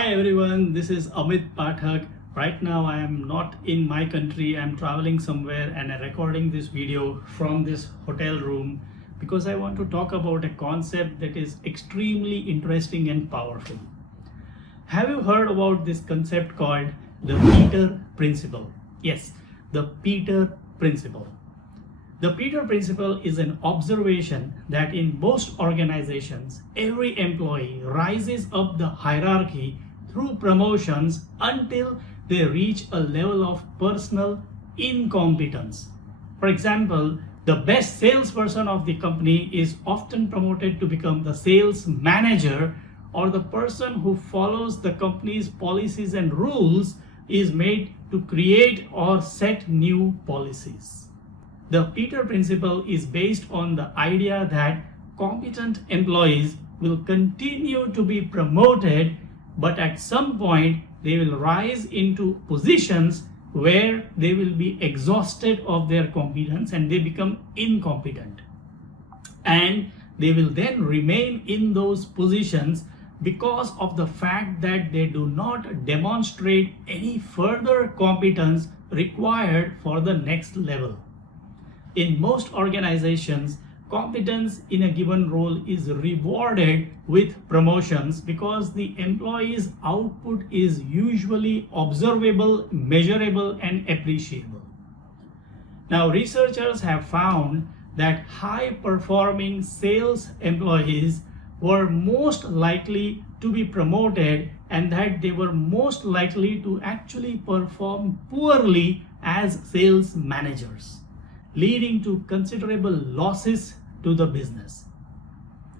Hi everyone, this is Amit Pathak. Right now I am not in my country, I am traveling somewhere and I'm recording this video from this hotel room because I want to talk about a concept that is extremely interesting and powerful. Have you heard about this concept called the Peter Principle? Yes, the Peter Principle. The Peter Principle is an observation that in most organizations, every employee rises up the hierarchy through promotions until they reach a level of personal incompetence. For example, the best salesperson of the company is often promoted to become the sales manager, or the person who follows the company's policies and rules is made to create or set new policies. The Peter Principle is based on the idea that competent employees will continue to be promoted, but at some point they will rise into positions where they will be exhausted of their competence and they become incompetent. And they will then remain in those positions because of the fact that they do not demonstrate any further competence required for the next level. In most organizations, competence in a given role is rewarded with promotions because the employee's output is usually observable, measurable, and appreciable. Now, researchers have found that high-performing sales employees were most likely to be promoted and that they were most likely to actually perform poorly as sales managers, leading to considerable losses to the business.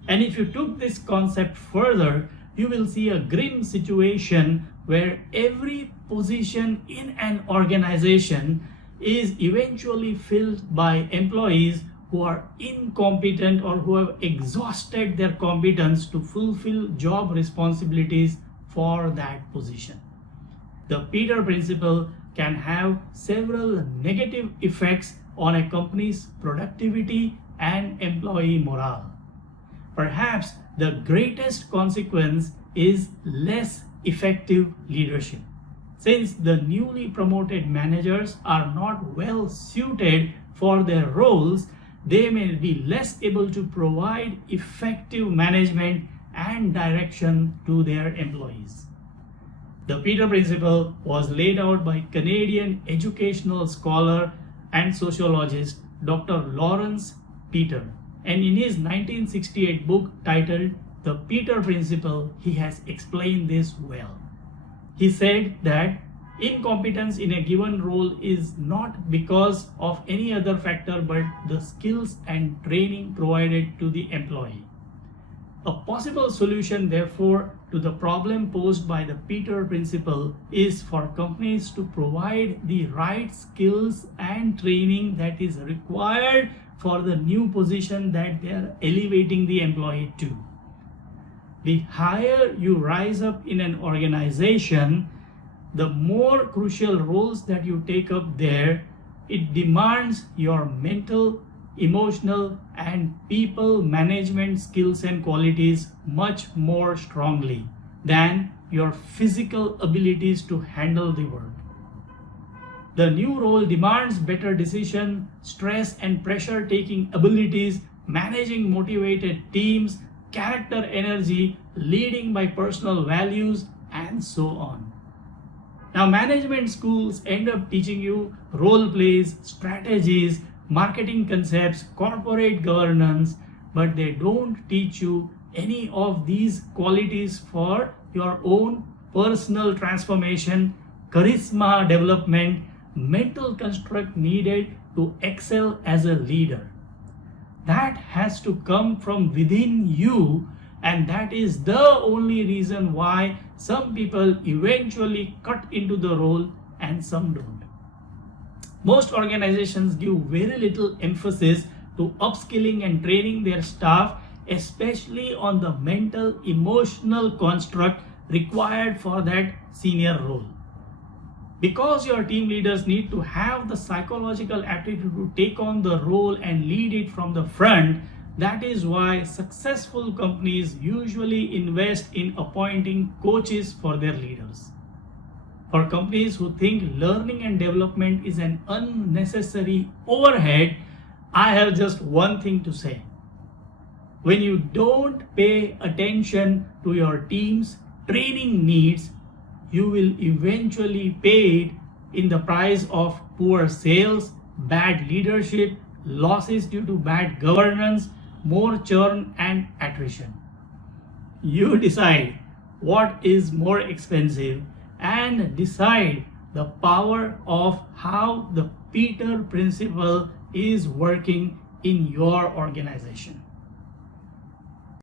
And if you took this concept further, you will see a grim situation where every position in an organization is eventually filled by employees who are incompetent or who have exhausted their competence to fulfill job responsibilities for that position. The Peter Principle can have several negative effects on a company's productivity and employee morale. Perhaps the greatest consequence is less effective leadership. Since the newly promoted managers are not well suited for their roles, they may be less able to provide effective management and direction to their employees. The Peter Principle was laid out by Canadian educational scholar and sociologist Dr. Lawrence Peter, and in his 1968 book titled The Peter Principle, he has explained this well. He said that incompetence in a given role is not because of any other factor but the skills and training provided to the employee. A possible solution, therefore, to the problem posed by the Peter Principle is for companies to provide the right skills and training that is required for the new position that they are elevating the employee to. The higher you rise up in an organization, the more crucial roles that you take up there, it demands your mental, emotional, and people management skills and qualities much more strongly than your physical abilities to handle the work. The new role demands better decision, stress and pressure taking abilities, managing motivated teams, character energy, leading by personal values, and so on. Now, management schools end up teaching you role plays, strategies, marketing concepts, corporate governance, but they don't teach you any of these qualities for your own personal transformation, charisma development, mental construct needed to excel as a leader. That has to come from within you, and that is the only reason why some people eventually cut into the role and some don't. Most organizations give very little emphasis to upskilling and training their staff, especially on the mental, emotional construct required for that senior role. Because your team leaders need to have the psychological aptitude to take on the role and lead it from the front, That is why successful companies usually invest in appointing coaches for their leaders. For companies who think learning and development is an unnecessary overhead, I have just one thing to say. When you don't pay attention to your team's training needs, you will eventually pay it in the price of poor sales, bad leadership, losses due to bad governance, more churn and attrition. You decide what is more expensive and decide the power of how the Peter principle is working in your organization.